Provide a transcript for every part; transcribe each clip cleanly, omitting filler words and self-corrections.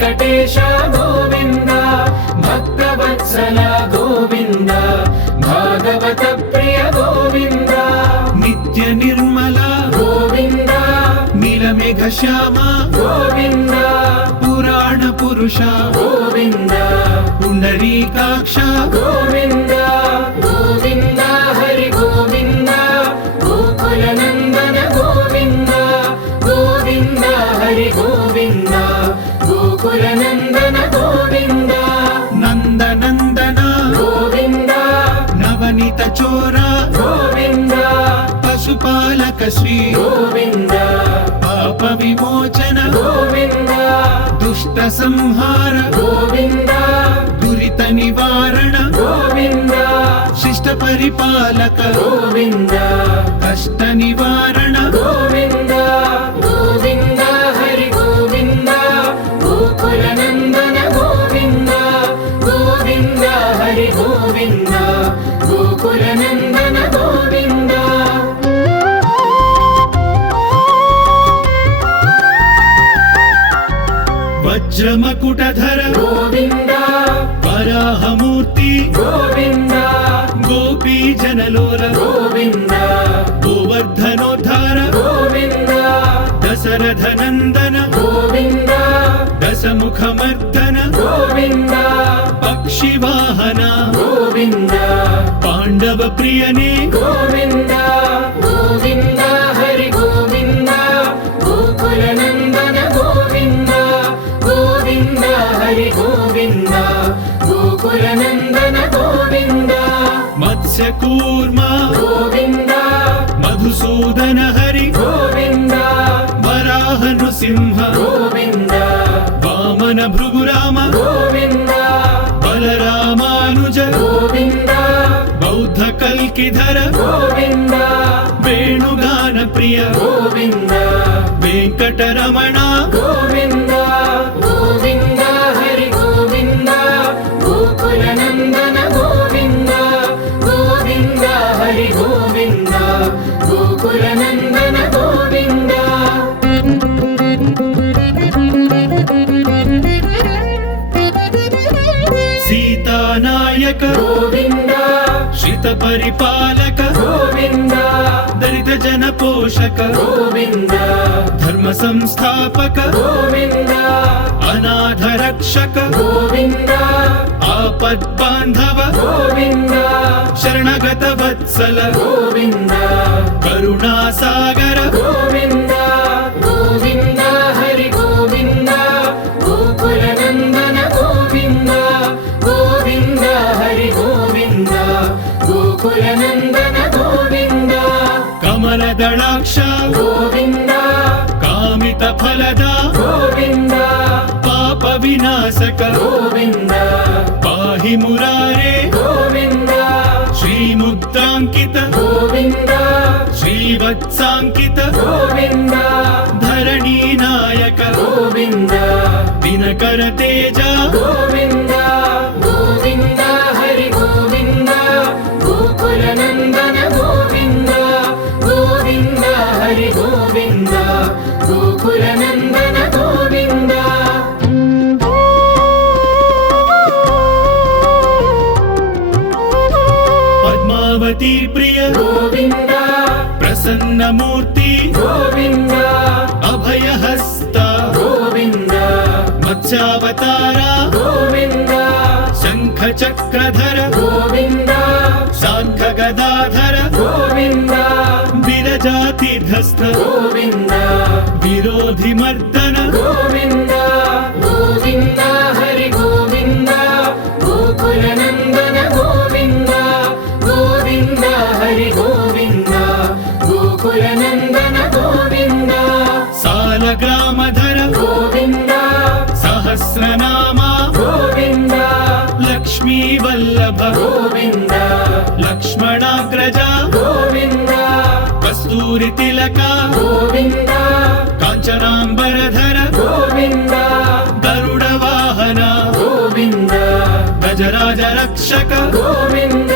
వెంకటేశ గోవింద భక్తవత్సల గోవింద భాగవత ప్రియ గోవింద నిత్య నిర్మల గోవింద నీలమేఘ శ్యామ గోవింద పురాణ పురుష గోవింద పుండరీకాక్ష గోవింద గోవింద హరి గోవింద గోకుల నందన గోవింద గోవింద హరి గోవింద గోకుల నందన గోవింద నందనందన గోవింద నవనీత చోర గోవింద పశుపాలక శ్రీ గోవింద పాప విమోచన గోవింద దుష్ట సంహార గోవింద దురిత నివారణ గోవింద శిష్ట పరిపాలక గోవింద కష్ట నివారణ గోవింద గోవింద హరి గోవింద గోకుల నందన గోవింద గోవింద హరి గోవింద గోకుల నందన గోవింద వజ్రమకుటధర గోవింద వరాహమూర్తి గోవింద గోపీ జనలోల గోవింద గోవర్ధనోద్ధార గోవింద దశరథ నందన గోవింద దశముఖమర్దన గోవింద పక్షివాహన గోవింద పాండవ ప్రియనే గోవింద గోవింద హరి గోవింద గోకుల నందన గోవింద గోవింద హరి గోవింద గోకుల నందన గోవింద మత్స్యకూర్మ గోవింద మధుసూదన హరి గోవింద వరాహ నృసింహ గోవింద వామన భృగురామ గోవింద బలరామానుజ గోవింద బౌద్ధ కల్కిధర గోవింద వేణుగాన ప్రియ గోవింద వెంకటరమణ గోవింద గోవింద హరి గోవింద గోకుల నందన గోవింద గోవింద హరి గోవింద గోకుల నందన గోవింద సీతానాయక గోవింద శ్రిత పరిపాలక గోవింద దళిత జన పోషక గోవింద ధర్మ సంస్థాపక గోవింద అనాథ రక్షక గోవింద ఆపద్ బాంధవ గోవింద శరణగత వత్సల గోవింద కరుణాసాగర గోవింద గోవింద హరి గోవింద గోకుల నందన గోవింద గోవింద హరి గోవింద గోకుల నందన గోవింద కమలదళాక్ష గోవింద కామిత ఫలద గోవింద పాప వినాశక గోవింద పాహి మురారే గోవింద శ్రీముద్రాంకిత గోవింద శ్రీవత్సాంకిత గోవింద ధరణీ నాయక గోవింద దినకర తేజ గోవింద గోవింద హరి గోవింద గోకుల నందన గోవింద గోవింద హరి గోవింద గోకుల నందన గోవింద పద్మావతి ప్రియ గోవింద ప్రసన్నమూర్తి గోవింద అభయహస్త గోవింద మత్స్యావతార గోవింద శంఖ చక్రధర గోవింద శాంఖ గదాధర గోవింద విరజాతిధస్థ గోవింద విరోధి మర్దన గోవింద గోవింద హరి గోవింద గోకుల నందన గోవింద గోవింద హరి గోవింద గోకుల నందన గోవింద సాలగ్రామధర గోవింద సహస్రనామ గోవింద లక్ష్మీ వల్లభ గోవింద లక్ష్మణాగ్రజ గోవింద కస్తూరి తిలక గోవింద కాంచనాంబరధర గోవింద గరుడ వాహన గోవింద గజరాజ రక్షక గోవింద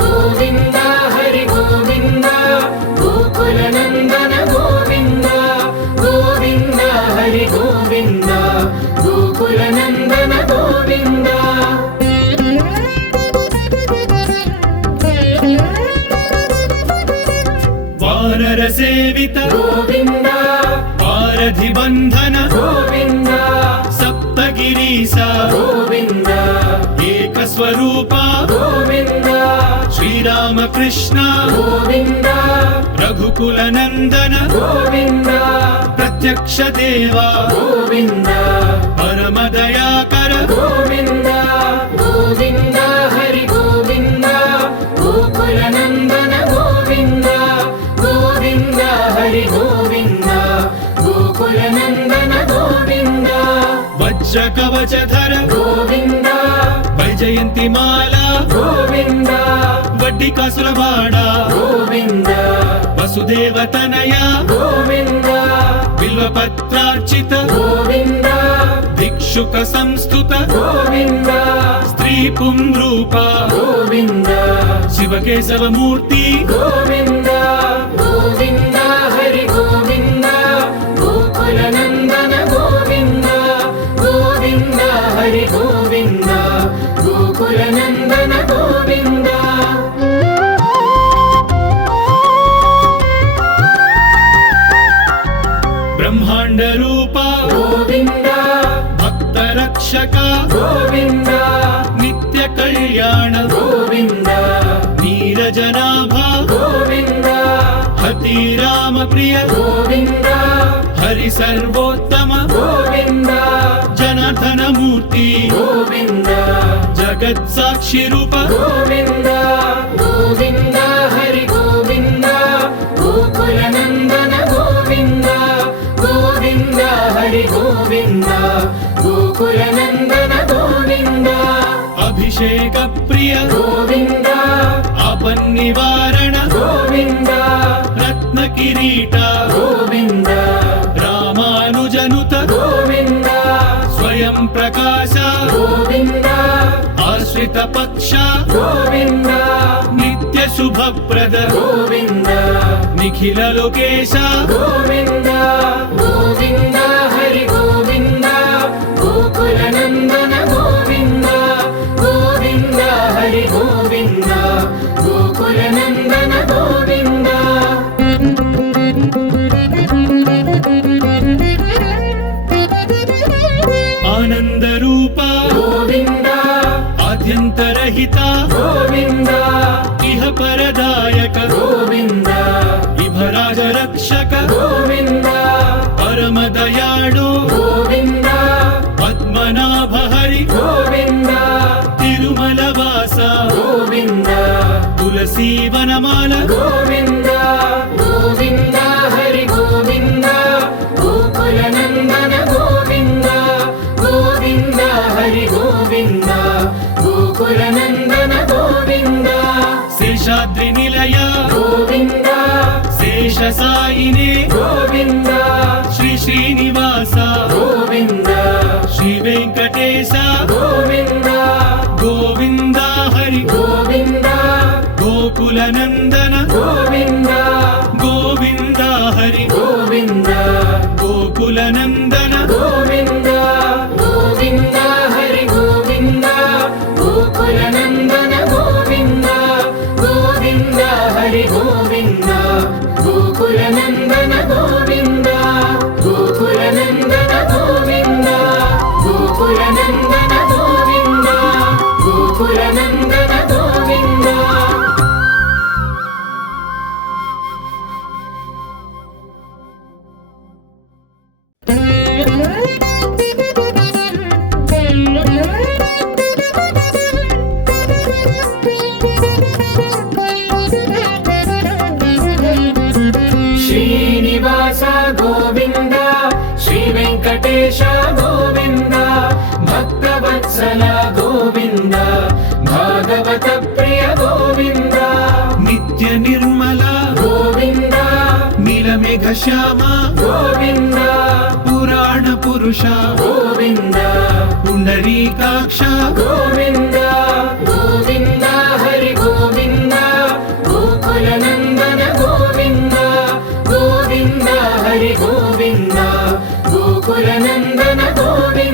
గోవింద హరి గోవింద గోకుల నందన గోవింద గోవింద హరి గోవింద గోకులనందన గోవింద వానర సేవిత గోవింద వారధి బంధన గోవింద సప్తగిరీశ గోవింద ఏకస్వరూప గోవింద శ్రీరామకృష్ణ గోవింద రఘుకుల నందన గోవింద ప్రత్యక్ష దేవా గోవింద పరమదయాకర గోవింద గోవింద హరి గోవింద గోకులనందన గోవింద గోవింద హరి గోవింద గోకులనందన గోవింద వజ్ర కవచధర గోవింద వైజయంతి మాల గోవింద వడ్డీ కాసులవాడ గోవింద వసుదేవ తనయ గోవింద బిల్వపత్రార్చిత గోవింద భిక్షుక సంస్థుత గోవింద స్త్రీ పుంరూప గోవింద శివకేశవమూర్తి గోవింద గోవింద హరి గోవింద గోకులనందన గోవింద గోవింద హరి గోవింద గోకులనందన గోవింద బ్రహ్మాండ రూప గోవింద భక్త రక్షక గోవింద నిత్య కళ్యాణ గోవింద నీరజనాభ గోవింద హతి రామ ప్రియ గోవింద హరి సర్వోత్తమ గోవింద జనార్దన మూర్తి గోవింద జగత్ సాక్షి రూప గోవింద గోవింద హరి గోవింద గోకులనందన గోవింద గోవింద హరి గోవింద గోకులనందన గోవింద అభిషేక ప్రియ గోవింద ఆపన్నివారణ గోవింద రత్న కిరీట గోవింద రామానుజనుత గోవింద స్వయం ప్రకాశ గోవింద ఆశ్రిత పక్ష గోవింద నిత్య శుభప్రద గోవింద నిఖిల లోకేశ గోవింద గోవింద హరి గోవింద గోకులనందన గోవింద గోవింద హరి గోవింద గోకులనందన గోవింద ఆనంద రూప గోవింద ఆద్యంతరహిత గోవింద ఇహ పరదాయక గోవింద విభరాజ రక్షక గోవింద పరమదయాళు గోవింద పద్మనాభ హరి గోవింద తిరుమల వాస గోవింద తులసీ వనమాల గోవింద గోవింద హరి గోవింద గోకులనందన గోవింద గోవింద హరి గోవింద గోకులనందన గోవింద శేషాద్రి నిలయ గోవింద శేష సాయినే గోవింద శ్రీ శ్రీనివాస గోవింద శ్రీ వెంకటేశ గోవింద గోవింద హరి గోవింద గోకుల నందన గోవింద గోవింద హరి గోవింద గోకుల నందన గోవింద గోవింద హరి గోవింద గోకులనందన గోవింద గోవింద హరి గోవింద గోకులనందన గోవింద గోకులనందన గోవింద గోకులనందన గోవింద గోకులనందన గోవింద శ్రీనివాస గోవింద శ్రీ వెంకటేశ గోవింద భక్తవత్సల గోవింద భాగవత ప్రియ గోవింద నిత్య నిర్మల గోవింద నీలమేఘ శ్యామ గోవింద పురాణ పురుష గోవింద పుండరీకాక్ష గోవింద గోవింద హరి గోవింద గోకులనందన గోవింద గోవింద హరి గోవింద గోకులనందన గోవింద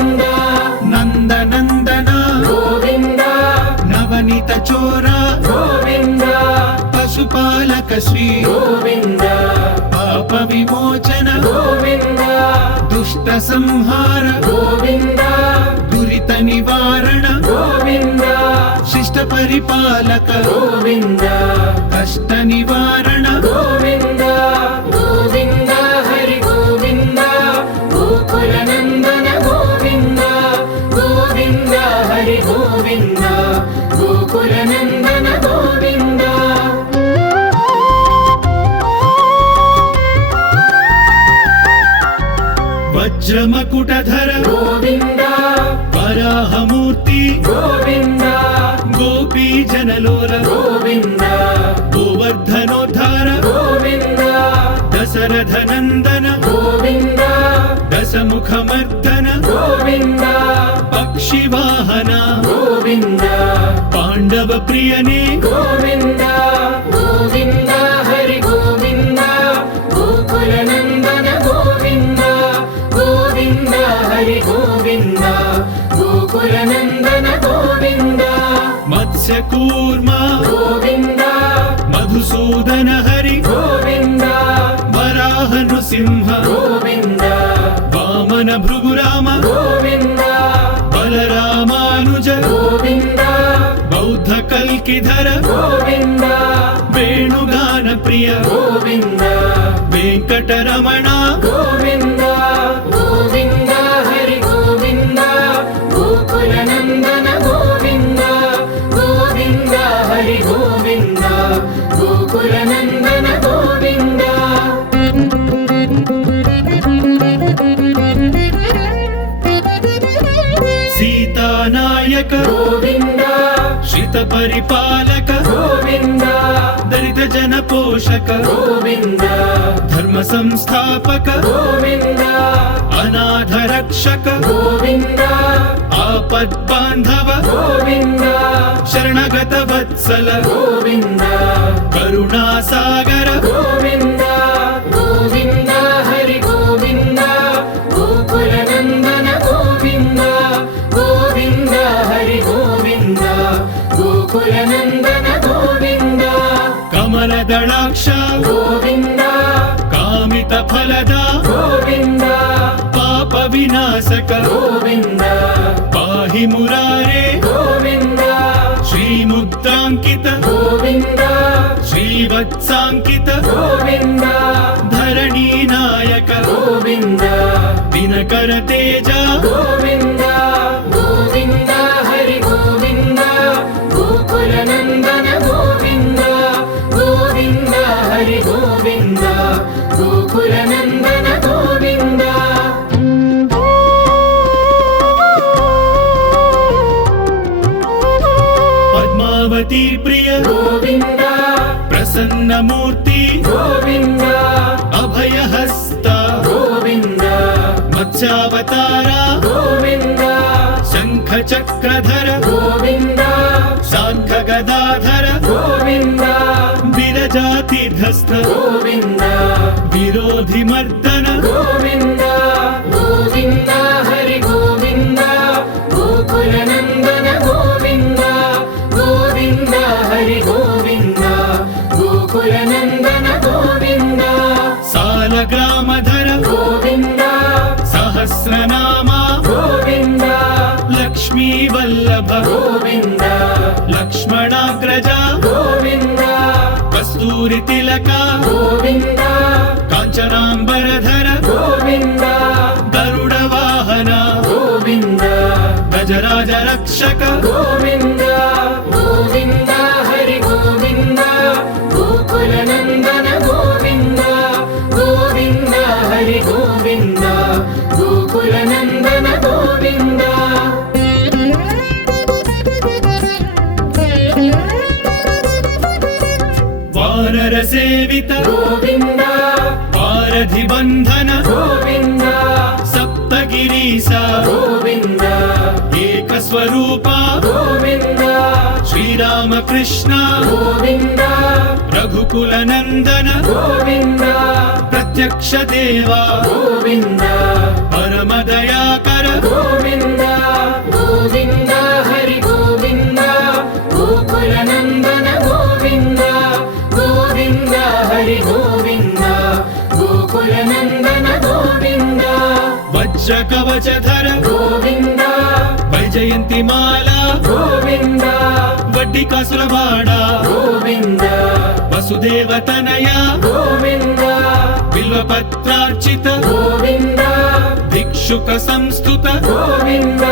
చోర గోవింద పశుపాలక శ్రీ గోవింద పాప విమోచన గోవింద దుష్ట సంహార గోవింద దురిత నివారణ గోవింద శిష్ట పరిపాలక గోవింద కష్ట నివారణ గోవింద గోవింద హరి గోవింద గోకుల నందన గోవింద గోవింద హరి గోవింద గోకుల నందన గోవింద వజ్రమకుటధర గోవింద వరాహమూర్తి గోవింద గోపీ జనలోల గోవింద గోవర్ధనోద్ధార గోవింద దశరథ నందన గోవింద దశముఖమర్దన గోవింద పక్షివాహన గోవింద పాండవ ప్రియనే గోవింద గోవింద హరి గోవింద గోకుల నందన గోవింద గోవింద హరి గోవింద గోకుల నందన గోవింద మత్స్యకూర్మ గోవింద మధుసూదన హరి గోవింద వరాహ నృసింహ గోవింద వామన భృగురామ గోవింద బలరామానుజ గోవింద బౌద్ధ కల్కిధర గోవింద వేణుగాన ప్రియ గోవింద వెంకటరమణ గోవింద గోవింద హరి గోవింద గోకుల నందన గోవింద గోవింద హరి గోవింద గోకుల నందన గోవింద సీతానాయక గోవింద శ్రిత పరిపాలక గోవింద దళిత జన పోషక గోవింద ధర్మ సంస్థాపక గోవింద అనాథ రక్షక గోవింద ఆపద్బాంధవ గోవింద శరణగత వత్సల గోవింద కరుణాసాగర గోవింద గోవింద హరి గోవింద గోకుల నందన గోవింద గోవింద హరి గోవింద గోకుల నందన గోవింద కమలదళాక్ష గోవింద కామిత ఫలద గోవింద పాప వినాశక గోవింద పాహి మురారే గోవింద శ్రీముద్రాంకిత గోవింద శ్రీవత్సాంకిత గోవింద ధరణీ నాయక గోవింద దినకర తేజ గోవింద గోవింద హరి గోవింద గోకుల నందన గోవింద గోవింద హరి గోవింద గోకుల నందన గోవింద పద్మావతి ప్రియ గోవింద ప్రసన్నమూర్తి గోవింద అభయహస్త గోవింద మత్స్యావతార గోవింద శంఖ చక్రధర గోవింద శాంఖ గదాధర గోవింద విరజాతిధస్థ గోవింద విరోధి మర్దన గోవింద గోవింద హరి గోవింద గోకుల నందన గోవింద గోవింద హరి గోవింద గోకుల నందన గోవింద సాలగ్రామధర గోవింద సహస్రనామ గోవింద లక్ష్మీ వల్లభ గోవింద లక్ష్మణాగ్రజ గోవింద కస్తూరి తిలక గోవింద కాంచనాంబరధర గోవింద గరుడ వాహన గోవింద గజరాజ రక్షక గోవింద గోవింద హరి గోవింద గోకుల నందన గోవింద గోవింద హరి గోవింద గోకుల నందన గోవింద వానర సేవిత గోవింద వారధి బంధన గోవింద సప్తగిరీశ గోవింద ఏక స్వరూప గోవింద శ్రీరామకృష్ణ గోవింద రఘుకుల నందన గోవింద ప్రత్యక్ష దేవా గోవింద పరమ దయాకర గోవింద గోవింద హరి గోవింద గోకుల కవచధర గోవింద వైజయంతి మాల గోవింద వడ్డీ కాసుల వాడ గోవింద వసుదేవ తనయ గోవింద బిల్వపత్రార్చిత గోవింద దిక్షుక సంస్థుత గోవింద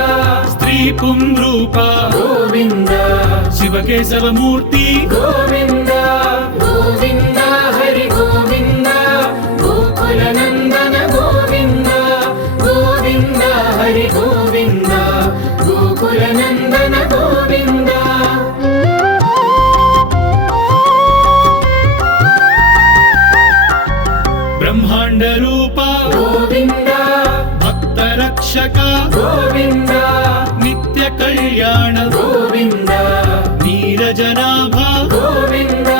స్త్రీ పుంరూప గోవింద శివకేశవమూర్తి గోవింద గోవింద హరి గోవింద గోకుల నందన గోవింద గోవింద హరి గోవింద గోకుల నందన గోవింద బ్రహ్మాండ రూప గోవింద భక్త రక్షక గోవింద నిత్య కళ్యాణ గోవింద నీరజనాభ గోవింద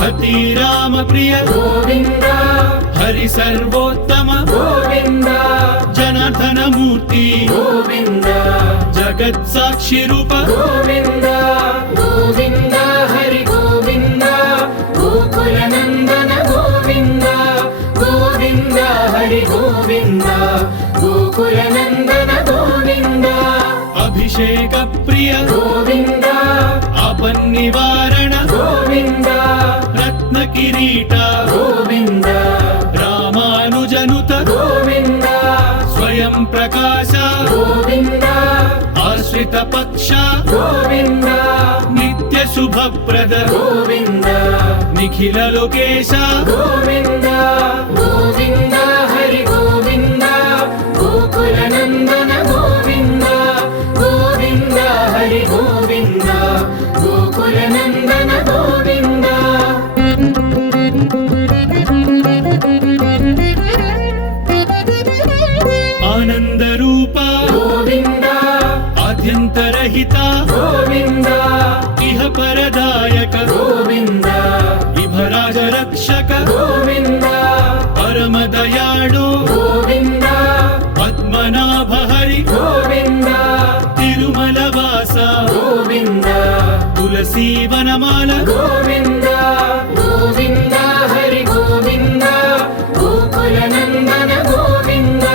హతి రామ ప్రియ గోవింద హరి సర్వోత్తమ గోవింద జనార్దన మూర్తి గోవింద జగత్ సాక్షి రూప గోవింద గోవింద హరి గోవింద గోకుల నందన గోవింద గోవింద హరి గోవింద గోకుల నందన గోవింద అభిషేక ప్రియ గోవింద ఆపన్నివారణ గోవింద రత్న కిరీట గోవింద రామానుజనుత గోవింద స్వయం ప్రకాశ గోవింద ఆశ్రిత పక్ష గోవింద నిత్య శుభప్రద గోవింద నిఖిల లోకేశ గోవింద గోవింద హరి గోవింద గోకుల నందన గోవింద గోవింద హరి గోవింద గోకుల నందన గోవింద ఆనంద రూప గోవింద ఆద్యంతరహిత గోవింద ఇహ పరదాయక గోవింద విభరాజ రక్షక గోవింద పరమ దయాళు గోవింద పద్మనాభ హరి గోవింద తిరుమల వాస గోవింద తులసీ వనమాల గోవింద గోవింద హరి గోవింద గోకుల నందన గోవింద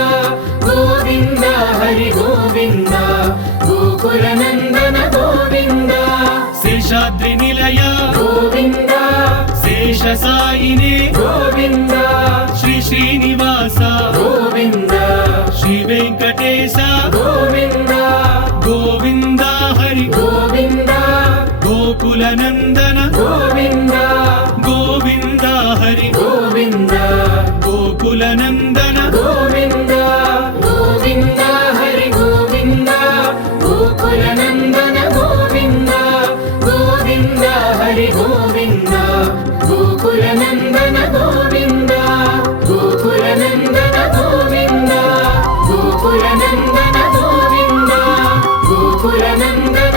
గోవింద హరి గోవింద గోకుల నందన గోవింద శేషాద్రి నిలయ గోవింద శేష సాయినే గోవింద శ్రీ శ్రీనివాస గోవింద శ్రీ వెంకటేశ గోవింద గోవింద హరి గోవింద గోకుల నందన గోవింద గోవింద హరి గోవింద గోకుల నందన గోవింద గోవింద హరి గోవింద గోకుల నందన గోవింద గోవింద హరి గోవింద గోకుల నందన గోవింద గోకుల నందన గోవింద గోకుల నందన గోవింద గోకుల నందన